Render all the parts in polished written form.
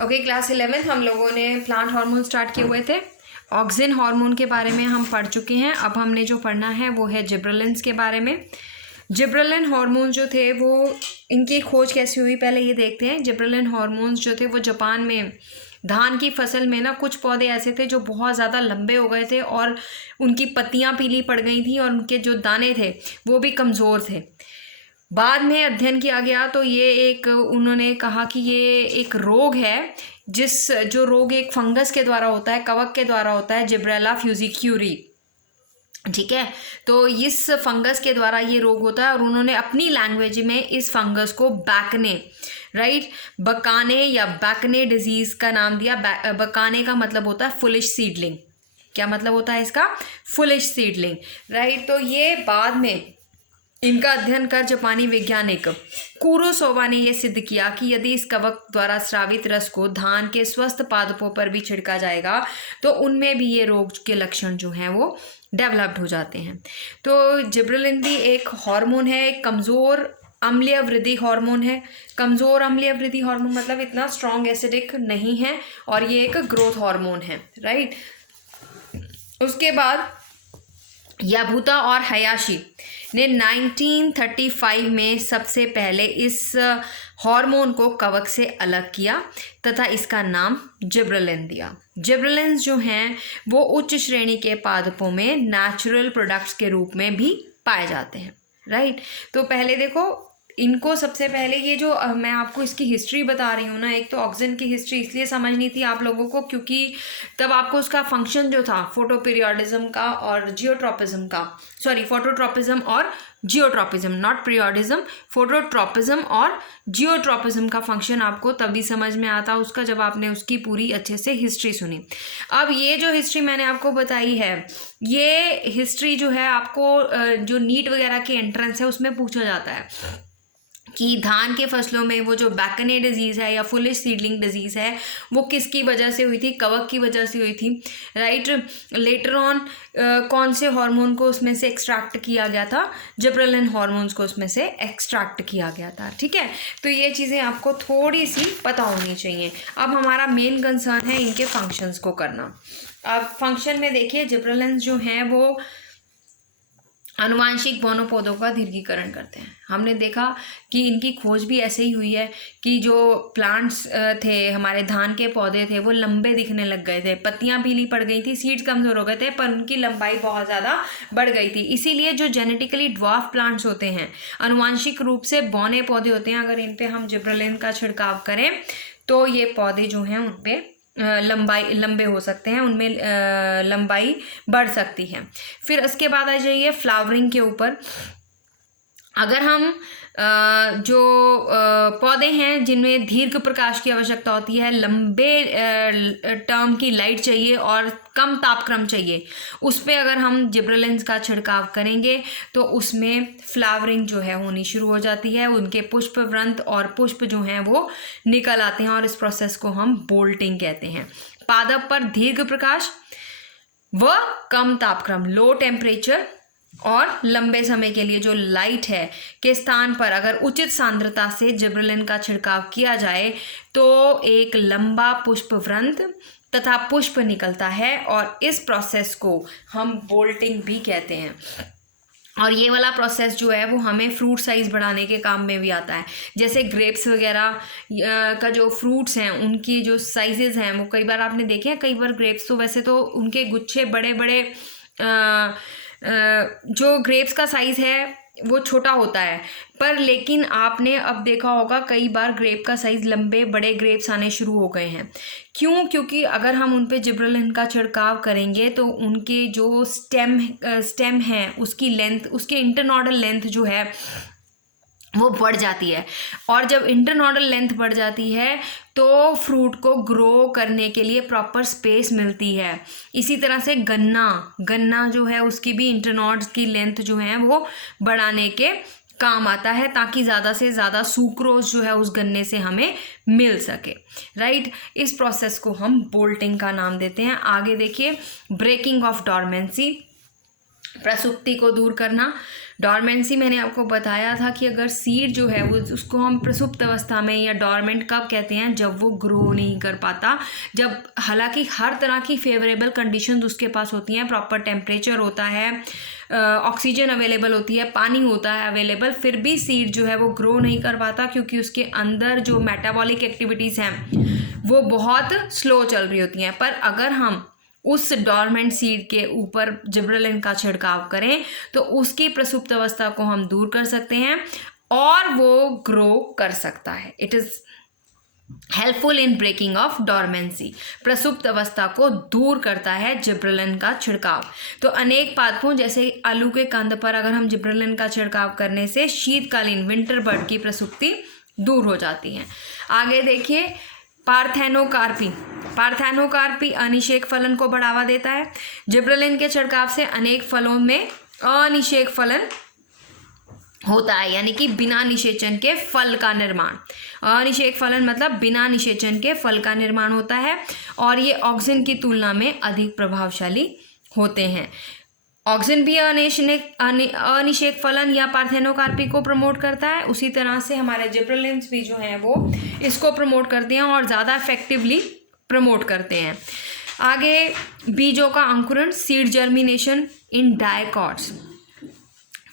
Okay, class 11 हम लोगों ने प्लांट हार्मोन स्टार्ट किए हुए थे। ऑक्सिन हार्मोन के बारे में हम पढ़ चुके हैं। अब हमने जो पढ़ना है वो है जिब्रेलिन्स के बारे में। जिब्रेलिन हार्मोन जो थे वो, इनकी खोज कैसी हुई पहले ये देखते हैं। जिब्रेलिन हार्मोन्स जो थे वो जापान में धान की फसल में ना कुछ पौधे ऐसे थे जो बहुत ज़्यादा लंबे हो गए थे और उनकी पत्तियां पीली पड़ गई थी और उनके जो दाने थे वो भी कमज़ोर थे। बाद में अध्ययन किया गया तो ये एक, उन्होंने कहा कि ये एक रोग है, जो रोग एक फंगस के द्वारा होता है, कवक के द्वारा होता है, जिब्रेला फ्यूजिक्यूरी। ठीक है, तो इस फंगस के द्वारा ये रोग होता है और उन्होंने अपनी लैंग्वेज में इस फंगस को बैकने, बकाने या बैकने डिजीज का नाम दिया। बकाने का मतलब होता है फुलिश सीडलिंग। क्या मतलब होता है इसका? Foolish seedling, right. तो ये बाद में इनका अध्ययन कर जापानी वैज्ञानिक कुरोसावा ने यह सिद्ध किया कि यदि इस कवक द्वारा स्रावित रस को धान के स्वस्थ पादपों पर भी छिड़का जाएगा तो उनमें भी ये रोग के लक्षण जो हैं वो डेवलप्ड हो जाते हैं। तो जिब्रेलिन भी एक हार्मोन है, एक कमज़ोर अम्लीय वृद्धि हार्मोन है। कमज़ोर अम्लीय वृद्धि हार्मोन मतलब इतना स्ट्रॉन्ग एसिडिक नहीं है, और ये एक ग्रोथ हार्मोन है, राइट। उसके बाद याबूता और हयाशी ने 1935 में सबसे पहले इस हार्मोन को कवक से अलग किया तथा इसका नाम जिब्रेलिन दिया। जिब्रेलिन्स जो हैं वो उच्च श्रेणी के पादपों में नेचुरल प्रोडक्ट्स के रूप में भी पाए जाते हैं, राइट। तो पहले देखो, इनको सबसे पहले ये जो मैं आपको इसकी हिस्ट्री बता रही हूँ ना, एक तो ऑक्सिन की हिस्ट्री इसलिए समझनी थी आप लोगों को क्योंकि तब आपको उसका फंक्शन जो था फोटोपीरियोडिज्म का और जियोट्रोपिज्म का, सॉरी फोटोट्रोपिज्म और जियोट्रोपिज्म, नॉट पीरियोडिज्म, फोटोट्रोपिज्म और जियोट्रोपिज्म का फंक्शन आपको तभी समझ में आता उसका जब आपने उसकी पूरी अच्छे से हिस्ट्री सुनी। अब ये जो हिस्ट्री मैंने आपको बताई है, ये हिस्ट्री जो है आपको जो नीट वगैरह के एंट्रेंस है उसमें पूछा जाता है कि धान के फसलों में वो जो बैकने डिजीज़ है या फुलिश सीडलिंग डिजीज़ है वो किसकी वजह से हुई थी? कवक की वजह से हुई थी, राइट। लेटर ऑन कौन से हार्मोन को उसमें से एक्सट्रैक्ट किया गया था? जिब्रेलिन हार्मोन्स को उसमें से एक्सट्रैक्ट किया गया था, ठीक है। तो ये चीज़ें आपको थोड़ी सी पता होनी चाहिए। अब हमारा मेन कंसर्न है इनके फंक्शंस को करना। अब फंक्शन में देखिए, जिब्रेलिन्स जो हैं वो आनुवांशिक वनस्पतियों का दीर्घीकरण करते हैं। हमने देखा कि इनकी खोज भी ऐसे ही हुई है कि जो प्लांट्स थे, हमारे धान के पौधे थे, वो लंबे दिखने लग गए थे, पत्तियां पीली पड़ गई थी, सीड्स कमज़ोर हो गए थे, पर उनकी लंबाई बहुत ज़्यादा बढ़ गई थी। इसीलिए जो जेनेटिकली ड्वार्फ प्लांट्स होते हैं, आनुवांशिक रूप से बौने पौधे होते हैं, अगर इन पर हम जिब्रेलिन का छिड़काव करें तो ये पौधे जो हैं उन पर लंबे हो सकते हैं, उनमें लंबाई बढ़ सकती है। फिर उसके बाद आ जाइए फ्लावरिंग के ऊपर। अगर हम जो पौधे हैं जिनमें दीर्घ प्रकाश की आवश्यकता होती है, लंबे टर्म की लाइट चाहिए और कम तापक्रम चाहिए, उस पर अगर हम जिब्रेलिन्स का छिड़काव करेंगे तो उसमें फ्लावरिंग जो है होनी शुरू हो जाती है, उनके पुष्पवृंत और पुष्प जो हैं वो निकल आते हैं और इस प्रोसेस को हम बोल्टिंग कहते हैं। पादप पर दीर्घ प्रकाश व कम तापक्रम, लो टेम्परेचर और लंबे समय के लिए जो लाइट है के स्थान पर अगर उचित सांद्रता से जिब्रेलिन का छिड़काव किया जाए तो एक लंबा पुष्पवृंत तथा पुष्प निकलता है और इस प्रोसेस को हम बोल्टिंग भी कहते हैं। और ये वाला प्रोसेस जो है वो हमें फ्रूट साइज़ बढ़ाने के काम में भी आता है। जैसे ग्रेप्स वगैरह का जो फ्रूट्स हैं उनकी जो साइजेस हैं वो कई बार आपने देखे हैं, कई बार ग्रेप्स तो वैसे तो उनके गुच्छे बड़े बड़े, जो ग्रेप्स का साइज़ है वो छोटा होता है, पर लेकिन आपने अब देखा होगा कई बार ग्रेप का साइज़ लंबे बड़े ग्रेप्स आने शुरू हो गए हैं। क्यों? क्योंकि अगर हम उन पे जिब्रेलिन का छिड़काव करेंगे तो उनके जो स्टेम है उसकी लेंथ, उसके इंटरनोडल लेंथ जो है वो बढ़ जाती है, और जब इंटरनोडल लेंथ बढ़ जाती है तो फ्रूट को ग्रो करने के लिए प्रॉपर स्पेस मिलती है। इसी तरह से गन्ना जो है उसकी भी इंटरनोड्स की लेंथ जो है वो बढ़ाने के काम आता है ताकि ज़्यादा से ज़्यादा सुक्रोज जो है उस गन्ने से हमें मिल सके, राइट। इस प्रोसेस को हम बोल्टिंग का नाम देते हैं। आगे देखिए, ब्रेकिंग ऑफ डॉर्मेंसी। प्रसुप्ति को दूर करना। डॉर्मेंसी मैंने आपको बताया था कि अगर सीड जो है वो उसको हम प्रसुप्त अवस्था में या डॉर्मेंट कब कहते हैं, जब वो ग्रो नहीं कर पाता, जब हालांकि हर तरह की फेवरेबल कंडीशंस उसके पास होती हैं, प्रॉपर टेम्परेचर होता है, ऑक्सीजन अवेलेबल होती है, पानी होता है अवेलेबल, फिर भी सीड जो है वो ग्रो नहीं कर पाता क्योंकि उसके अंदर जो मेटाबॉलिक एक्टिविटीज़ हैं वो बहुत स्लो चल रही होती हैं। पर अगर हम उस डॉर्मेंट सीड के ऊपर जिब्रेलिन का छिड़काव करें तो उसकी प्रसुप्त अवस्था को हम दूर कर सकते हैं और वो ग्रो कर सकता है। It is helpful in breaking of dormancy. प्रसुप्त अवस्था को दूर करता है जिब्रेलिन का छिड़काव। तो अनेक पादपों जैसे आलू के कंद पर अगर हम जिब्रेलिन का छिड़काव करने से शीतकालीन विंटर बर्ड की प्रसुप्ति दूर हो जाती है। आगे देखिए पार्थेनोकार्पी। पार्थेनोकार्पी अनिषेक फलन को बढ़ावा देता है। जिब्रेलिन के छिड़काव से अनेक फलों में अनिषेक फलन होता है, यानी कि बिना निषेचन के फल का निर्माण। अनिषेक फलन मतलब बिना निषेचन के फल का निर्माण होता है और ये ऑक्सिन की तुलना में अधिक प्रभावशाली होते हैं। ऑक्सिन भी अनिषेक फलन या पार्थेनोकार्पी को प्रमोट करता है, उसी तरह से हमारे जिब्रेलिन्स भी जो हैं वो इसको प्रमोट करते हैं और ज़्यादा इफेक्टिवली प्रमोट करते हैं। आगे बीजों का अंकुरण, सीड जर्मिनेशन इन डायकॉट्स।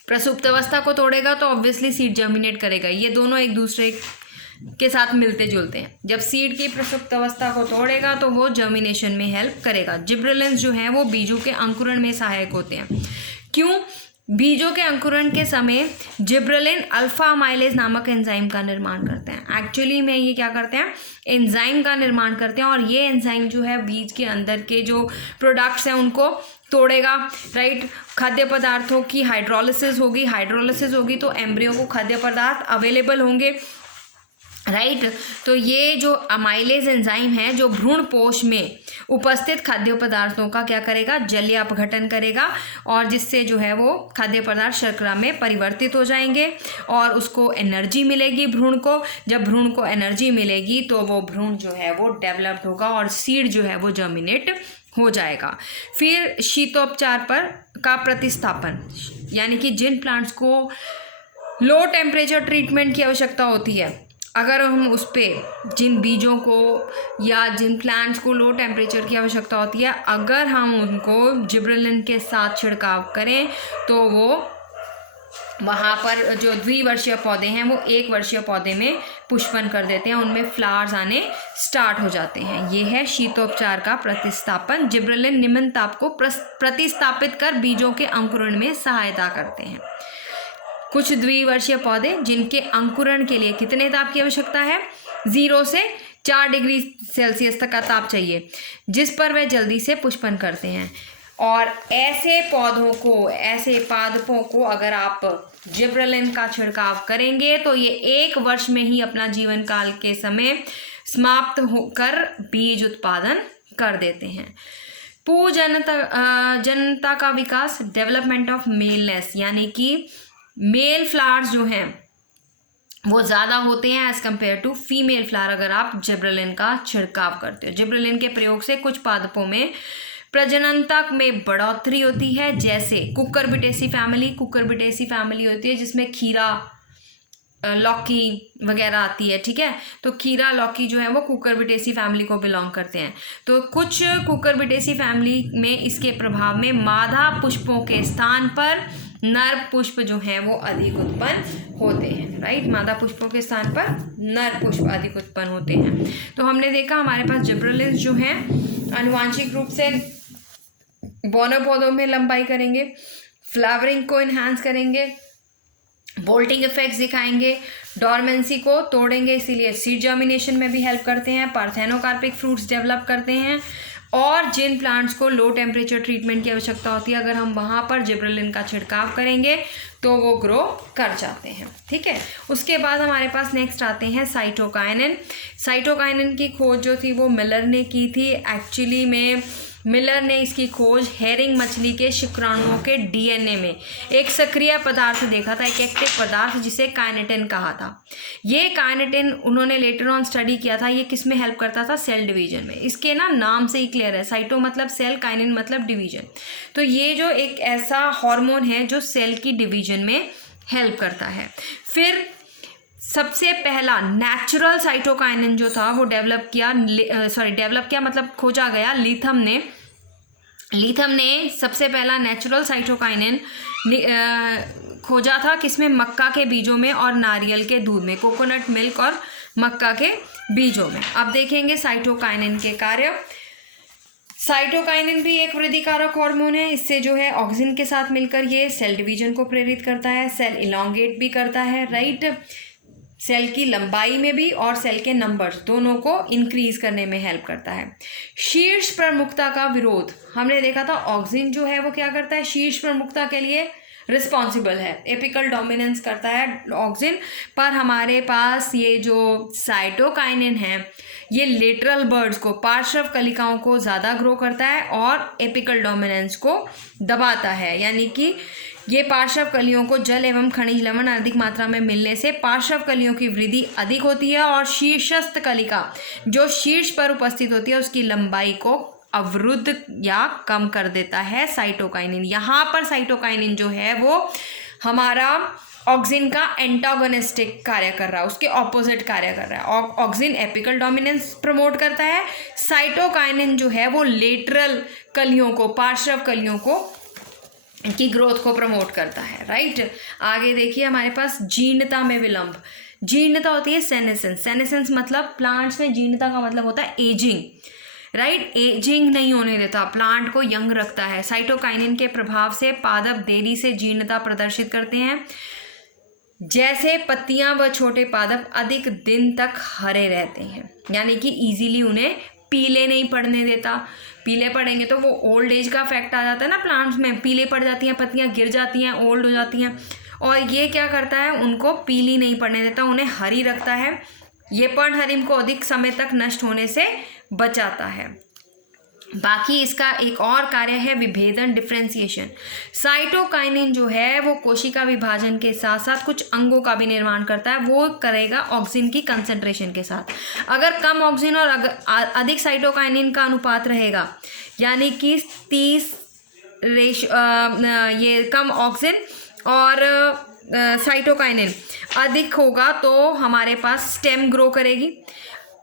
प्रसुप्त अवस्था को तोड़ेगा तो ऑब्वियसली सीड जर्मिनेट करेगा, ये दोनों एक दूसरे के साथ मिलते जुलते हैं। जब सीड की प्रसुप्त अवस्था को तोड़ेगा तो वो जर्मिनेशन में हेल्प करेगा। जिब्रेलिन्स जो हैं वो बीजों के अंकुरण में सहायक होते हैं। क्यों? बीजों के अंकुरण के समय जिब्रेलिन अल्फा अमाइलेज नामक एंजाइम का निर्माण करते हैं। एक्चुअली में ये क्या करते हैं, एंजाइम का निर्माण करते हैं और ये एंजाइम जो है बीज के अंदर के जो प्रोडक्ट्स हैं उनको तोड़ेगा, राइट। खाद्य पदार्थों की हाइड्रोलिसिस होगी तो एम्ब्रियो को खाद्य पदार्थ अवेलेबल होंगे, राइट। तो ये जो अमाइलेज एंजाइम है जो भ्रूण पोष में उपस्थित खाद्य पदार्थों का क्या करेगा, जलीय अपघटन करेगा और जिससे जो है वो खाद्य पदार्थ शर्करा में परिवर्तित हो जाएंगे और उसको एनर्जी मिलेगी भ्रूण को। जब भ्रूण को एनर्जी मिलेगी तो वो भ्रूण जो है वो डेवलप्ड होगा और सीड जो है वो जर्मिनेट हो जाएगा। फिर शीतोपचार पर का प्रतिस्थापन, यानी कि जिन प्लांट्स को लो टेम्परेचर ट्रीटमेंट की आवश्यकता होती है, अगर हम उस पर जिन बीजों को या जिन प्लांट्स को लो टेम्परेचर की आवश्यकता होती है, अगर हम उनको जिब्रेलिन के साथ छिड़काव करें तो वो वहाँ पर जो द्विवर्षीय पौधे हैं वो 1 वर्षीय पौधे में पुष्पन कर देते हैं, उनमें फ्लावर्स आने स्टार्ट हो जाते हैं। ये है शीतोपचार का प्रतिस्थापन। जिब्रेलिन निम्न ताप को प्रतिस्थापित कर बीजों के अंकुरण में सहायता करते हैं। कुछ द्विवर्षीय पौधे जिनके अंकुरण के लिए कितने ताप की आवश्यकता है, 0 से 4 डिग्री सेल्सियस तक का ताप चाहिए, जिस पर वे जल्दी से पुष्पन करते हैं। और ऐसे पादपों को अगर आप जिब्रेलिन का छिड़काव करेंगे तो ये 1 वर्ष में ही अपना जीवन काल के समय समाप्त होकर बीज उत्पादन कर देते हैं। जनता का विकास, डेवलपमेंट ऑफ मेलनेस, यानी कि मेल फ्लावर्स जो हैं वो ज़्यादा होते हैं as compared to female flower अगर आप जिब्रेलिन का छिड़काव करते हो। जिब्रेलिन के प्रयोग से कुछ पादपों में प्रजननता में बढ़ोतरी होती है, जैसे कुकुरबिटेसी फैमिली होती है जिसमें खीरा लौकी वगैरह आती है, ठीक है। तो खीरा लौकी जो है वो कुकुरबिटेसी फैमिली को बिलोंग करते हैं। तो कुछ कुकुरबिटेसी फैमिली में इसके प्रभाव में मादा पुष्पों के स्थान पर नर पुष्प जो हैं वो अधिक उत्पन्न होते हैं, राइट। मादा पुष्पों के स्थान पर नर पुष्प अधिक उत्पन्न होते हैं। तो हमने देखा हमारे पास जिब्रेलिन्स जो हैं आनुवांशिक रूप से बोनो पौधों में लंबाई करेंगे, फ्लावरिंग को इन्हांस करेंगे, बोल्टिंग इफेक्ट्स दिखाएंगे, डॉर्मेंसी को तोड़ेंगे, इसीलिए सीड जर्मिनेशन में भी हेल्प करते हैं, पार्थेनोकार्पिक फ्रूट्स डेवलप करते हैं। और जिन प्लांट्स को लो टेम्परेचर ट्रीटमेंट की आवश्यकता होती है, अगर हम वहाँ पर जिब्रेलिन का छिड़काव करेंगे तो वो ग्रो कर जाते हैं, ठीक है। उसके बाद हमारे पास नेक्स्ट आते हैं साइटोकाइनिन की खोज जो थी वो मिलर ने की थी। एक्चुअली में मिलर ने इसकी खोज हेरिंग मछली के शुक्राणुओं के डीएनए में एक सक्रिय पदार्थ देखा था, एक एक्टिव पदार्थ जिसे काइनेटिन कहा था। ये काइनेटिन उन्होंने लेटर ऑन स्टडी किया था। ये किस में हेल्प करता था? सेल डिवीजन में। इसके ना नाम से ही क्लियर है, साइटो मतलब सेल, काइनिन मतलब डिवीजन। तो ये जो एक ऐसा हार्मोन है जो सेल की डिवीजन में हेल्प करता है। फिर सबसे पहला नेचुरल साइटोकाइनिन जो था वो डेवलप किया मतलब खोजा गया लीथम ने सबसे पहला नेचुरल साइटोकाइनिन खोजा था किसमें? मक्का के बीजों में और नारियल के दूध में, कोकोनट मिल्क और मक्का के बीजों में। अब देखेंगे साइटोकाइनिन के कार्य। साइटोकाइनिन भी एक वृद्धिकारक हार्मोन है। इससे जो है ऑक्सिन के साथ मिलकर ये सेल डिवीजन को प्रेरित करता है, सेल इलॉन्गेट भी करता है, राइट। सेल की लंबाई में भी और सेल के नंबर्स दोनों को इंक्रीज करने में हेल्प करता है। शीर्ष प्रमुखता का विरोध, हमने देखा था ऑक्सिन जो है वो क्या करता है? शीर्ष प्रमुखता के लिए रिस्पॉन्सिबल है, एपिकल डोमिनेंस करता है ऑक्सिन। पर हमारे पास ये जो साइटोकाइनिन है ये लेटरल बर्ड्स को, पार्श्व कलिकाओं को ज़्यादा ग्रो करता है और एपिकल डोमिनेंस को दबाता है। यानी कि ये पार्श्व कलियों को जल एवं खनिज लवण अधिक मात्रा में मिलने से पार्श्व कलियों की वृद्धि अधिक होती है और शीर्षस्थ कलिका जो शीर्ष पर उपस्थित होती है उसकी लंबाई को अवरुद्ध या कम कर देता है साइटोकाइनिन। यहाँ पर साइटोकाइनिन जो है वो हमारा ऑक्सिन का एंटागोनिस्टिक कार्य कर रहा है, उसके ऑपोजिट कार्य कर रहा है। ऑक्सिन एपिकल डोमिनेंस प्रमोट करता है, साइटोकाइनिन जो है वो लेटरल कलियों को, पार्श्व कलियों को की ग्रोथ को प्रमोट करता है, राइट। आगे देखिए हमारे पास जीर्णता में विलंब। जीर्णता होती है सेनेसेंस। सेनेसेंस मतलब प्लांट्स में जीर्णता का मतलब होता है एजिंग, राइट। एजिंग नहीं होने देता, प्लांट को यंग रखता है। साइटोकाइनिन के प्रभाव से पादप देरी से जीर्णता प्रदर्शित करते हैं। जैसे पत्तियां व छोटे पादप अधिक दिन तक हरे रहते हैं, यानी कि इजीली उन्हें पीले नहीं पड़ने देता। पीले पड़ेंगे तो वो ओल्ड एज का इफेक्ट आ जाता है ना, प्लांट्स में पीले पड़ जाती हैं, पत्तियां गिर जाती हैं, ओल्ड हो जाती हैं। और ये क्या करता है? उनको पीली नहीं पड़ने देता, उन्हें हरी रखता है। ये पर्णहरिम को अधिक समय तक नष्ट होने से बचाता है। बाकी इसका एक और कार्य है विभेदन, डिफ्रेंसिएशन। साइटोकाइनिन जो है वो कोशिका विभाजन के साथ साथ कुछ अंगों का भी निर्माण करता है। वो करेगा ऑक्सिन की कंसंट्रेशन के साथ। अगर कम ऑक्सिन और अधिक साइटोकाइनिन का अनुपात रहेगा, यानी कि 30 ये कम ऑक्सिन और साइटोकाइनिन अधिक होगा तो हमारे पास स्टेम ग्रो करेगी।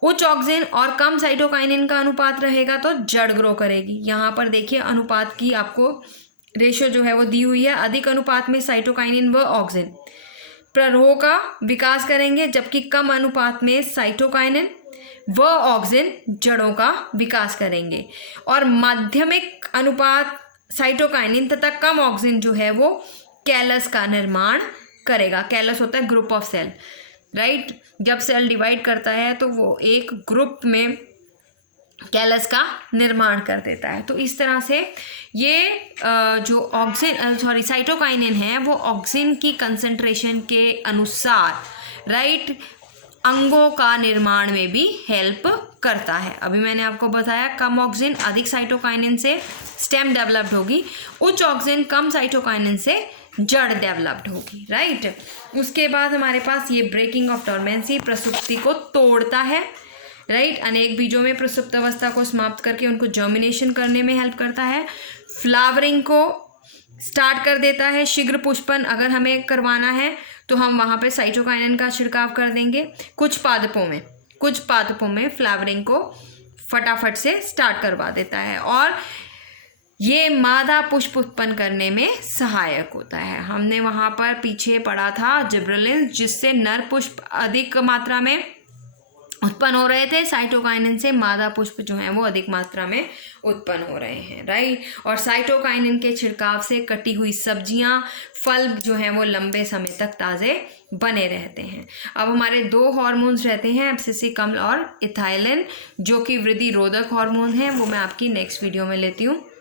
उच्च ऑक्सिन और कम साइटोकाइनिन का अनुपात रहेगा तो जड़ ग्रो करेगी। यहाँ पर देखिए अनुपात की आपको रेशियो जो है वो दी हुई है। अधिक अनुपात में साइटोकाइनिन व ऑक्सिन प्ररोह का विकास करेंगे, जबकि कम अनुपात में साइटोकाइनिन व ऑक्सिन जड़ों का विकास करेंगे। और माध्यमिक अनुपात साइटोकाइनिन तथा कम ऑक्सिन जो है वो कैलस का निर्माण करेगा। कैलस होता है ग्रुप ऑफ सेल, राइट। जब सेल डिवाइड करता है तो वो एक ग्रुप में कैलस का निर्माण कर देता है। तो इस तरह से ये जो साइटोकाइनिन है वो ऑक्सिन की कंसंट्रेशन के अनुसार, राइट, अंगों का निर्माण में भी हेल्प करता है। अभी मैंने आपको बताया कम ऑक्सिन अधिक साइटोकाइनिन से स्टेम डेवलप्ड होगी, उच्च ऑक्सिन कम साइटोकाइनिन से जड़ डेवलप्ड होगी, राइट। उसके बाद हमारे पास ये ब्रेकिंग ऑफ डोरमेंसी, प्रसुप्ति को तोड़ता है, राइट। अनेक बीजों में प्रसुप्त अवस्था को समाप्त करके उनको जर्मिनेशन करने में हेल्प करता है। फ्लावरिंग को स्टार्ट कर देता है। शीघ्र पुष्पन अगर हमें करवाना है तो हम वहाँ पे साइटोकाइनिन का छिड़काव कर देंगे। कुछ पादपों में फ्लावरिंग को फटाफट से स्टार्ट करवा देता है और ये मादा पुष्प उत्पन्न करने में सहायक होता है। हमने वहाँ पर पीछे पढ़ा था जिब्रेलिन्स, जिससे नर पुष्प अधिक मात्रा में उत्पन्न हो रहे थे। साइटोकाइनिन से मादा पुष्प जो हैं वो अधिक मात्रा में उत्पन्न हो रहे हैं, राइट। और साइटोकाइनिन के छिड़काव से कटी हुई सब्जियां, फल जो हैं वो लंबे समय तक ताज़े बने रहते हैं। अब हमारे 2 हार्मोन्स रहते हैं, एब्सिसिक अम्ल और इथाइलिन, जो कि वृद्धि रोधक हार्मोन है। वो मैं आपकी नेक्स्ट वीडियो में लेती हूँ।